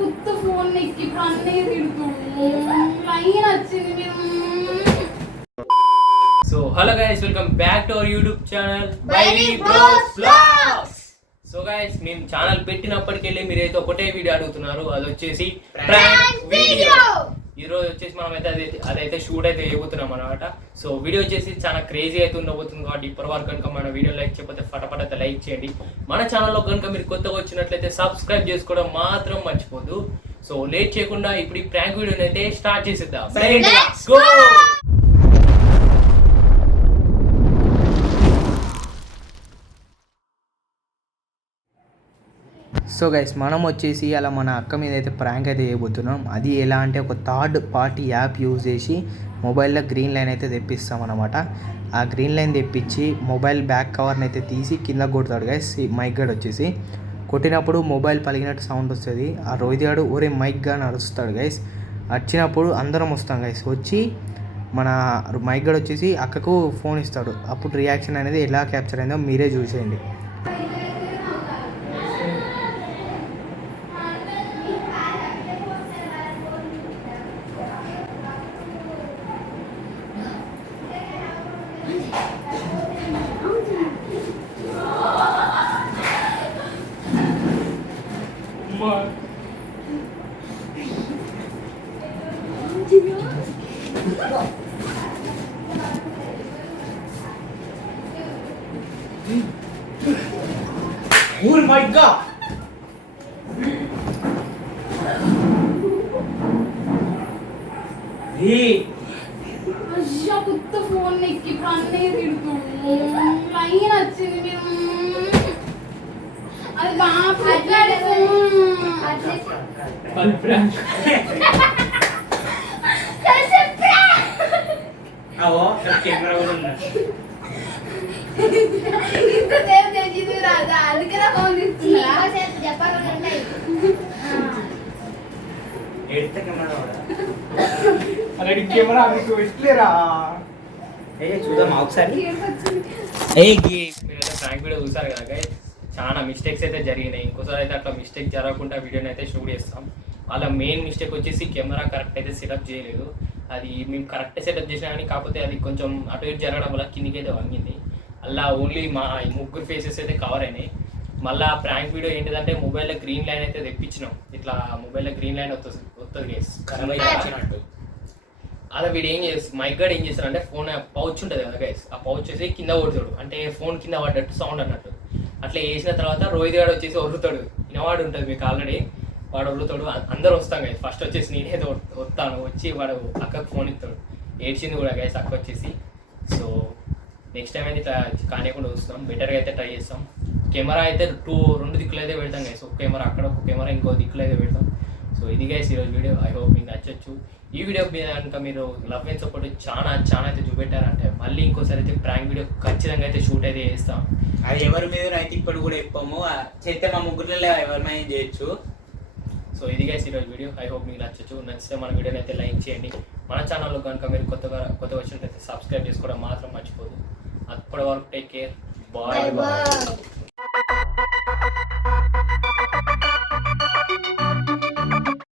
కొత్త ఫోన్ ఎక్కి ఇప్పుడు అన్నీ తిడుతూ లైన్ వచ్చింది. So hello guys, welcome back to our YouTube channel బైరీ bros vlogs. So guys, మేము ఛానల్ పెట్టినప్పటికెళ్ళి మీరైతే ఒకటే వీడియో అడుగుతున్నారు, అది వచ్చేసి ప్రాంక్ వీడియో. ఈ రోజు వచ్చేసి మనం అయితే అదైతే షూట్ అయితే చేయబోతున్నాం అనమాట. సో వీడియో వచ్చేసి చాలా క్రేజీ అయితే ఉండబోతుంది కాబట్టి ఇప్పటి వరకు కనుక మన వీడియో లైక్ చేయకపోతే ఫటాఫట్ అయితే లైక్ చేయండి. మన ఛానల్లో కనుక మీరు కొత్తగా వచ్చినట్లయితే సబ్స్క్రైబ్ చేసుకోవడం మాత్రం మర్చిపోద్దు. సో లేట్ చేయకుండా ఇప్పుడు ఈ ప్రాంక్ వీడియోని అయితే స్టార్ట్ చేసేద్దాం. గో. సో గైస్, మనం వచ్చేసి అలా మన అక్క మీద అయితే ప్రాంక్ అయితే చేయబోతున్నాం. అది ఎలా అంటే ఒక థర్డ్ పార్టీ యాప్ యూజ్ చేసి మొబైల్లో గ్రీన్ లైన్ అయితే తెప్పిస్తాం అనమాట. ఆ గ్రీన్ లైన్ తెప్పించి మొబైల్ బ్యాక్ కవర్ని అయితే తీసి కింద కొడతాడు గైస్. ఈ మైక్ గడ్ వచ్చేసి కొట్టినప్పుడు మొబైల్ పలిగినట్టు సౌండ్ వస్తుంది. ఆ రోహిత్ గాడు ఒరే మైక్ గా నడుస్తాడు గైస్. వచ్చినప్పుడు అందరం వస్తాం గైస్. వచ్చి మన మైక్ గడ్ వచ్చేసి అక్కకు ఫోన్ ఇస్తాడు. అప్పుడు రియాక్షన్ అనేది ఎలా క్యాప్చర్ అయిందో మీరే చూసేయండి. Oh my god! అయ్యా కొత్త ఫోన్ ఎక్కి ఇప్పుడు అన్నీ తిడుతూ లైన్ వచ్చింది. అది బాగా మాట్లాడే కెమెరా కూడా ఉన్నా. ఇంతసేపు తెలిసింది రాదా, అందుకనే ఫోన్ తీసుకున్నా. చూద్దాం ఒకసారి. మీరైతే ప్రాంక్ వీడియో చూసారు కదా గైస్, చాలా మిస్టేక్స్ అయితే జరిగినాయి. ఇంకోసారి అయితే అట్లా మిస్టేక్ జరగకుండా వీడియోని అయితే షూట్ చేస్తాం. వాళ్ళ మెయిన్ మిస్టేక్ వచ్చేసి కెమెరా కరెక్ట్ అయితే సెటప్ చేయలేదు. అది మేము కరెక్ట్ సెటప్ చేసినా కానీ కాకపోతే అది కొంచెం అటు ఇటు జరగడం వల్ల కిందికి అయితే వంగింది. అలా ఓన్లీ మా ముగ్గురు ఫేసెస్ అయితే కవర్ అయినాయి. మళ్ళీ ప్రాంక్ వీడియో ఏంటిదంటే మొబైల్లో గ్రీన్ లైన్ అయితే తెప్పించినాం. ఇట్లా మొబైల్లో గ్రీన్ లైన్ వస్తుంది గైస్. అలా వీడు ఏం చేస్తారు, మైక్ గడ్ ఏం చేస్తారు అంటే ఫోన్ పౌచ్ ఉంటుంది కదా గైస్, ఆ పౌచ్ వేసి కింద కొడతాడు, అంటే ఫోన్ కింద పడ్డట్టు సౌండ్ అన్నట్టు. అట్లా వేసిన తర్వాత రోహిత్ గాడు వచ్చేసి ఒర్రుతాడు. ఇనవాడు ఉంటుంది మీకు ఆల్రెడీ, వాడు ఒర్రుతాడు. అందరూ వస్తాం గైస్. ఫస్ట్ వచ్చేసి నేనేదో వస్తాను, వచ్చి వాడు అక్కకు ఫోన్ ఇస్తాడు. ఏడ్చింది కూడా గైస్ అక్క వచ్చేసి. సో నెక్స్ట్ టైం అయితే ఇట్లా కానివ్వకుండా చూస్తాం, బెటర్గా అయితే ట్రై చేస్తాం. కెమెరా అయితే రెండు దిక్కులు అయితే పెడతాం గైస్. ఒక కెమెరా అక్కడ, ఒక కెమెరా ఇంకో దిక్కులు అయితే పెడతాం. సో ఇది గైస్ ఈరోజు వీడియో. ఐ హోప్ మీకు నచ్చచ్చు. ఈ వీడియో మీద కనుక మీరు లవ్ అండ్ సపోర్ట్ చాలా అయితే చూపెట్టారంటే మళ్ళీ ఇంకోసారి అయితే ప్రాంక్ వీడియో ఖచ్చితంగా అయితే షూట్ అయితే చేస్తాం. అది ఎవరి మీద అయితే ఇప్పుడు కూడా చెప్పాము, చేస్తే మా ముగ్గురులో ఎవరిమైనా చేయొచ్చు. సో ఇది గైస్ ఈరోజు వీడియో. ఐ హోప్ మీకు నచ్చచ్చు. నచ్చితే మన వీడియోని అయితే లైక్ చేయండి. మన ఛానల్లో కనుక మీరు కొత్తగా వచ్చినట్లయితే సబ్స్క్రైబ్ చేసుకోవడం మాత్రం మర్చిపోదు. అప్పటి వరకు టేక్ కేర్. Bye bye.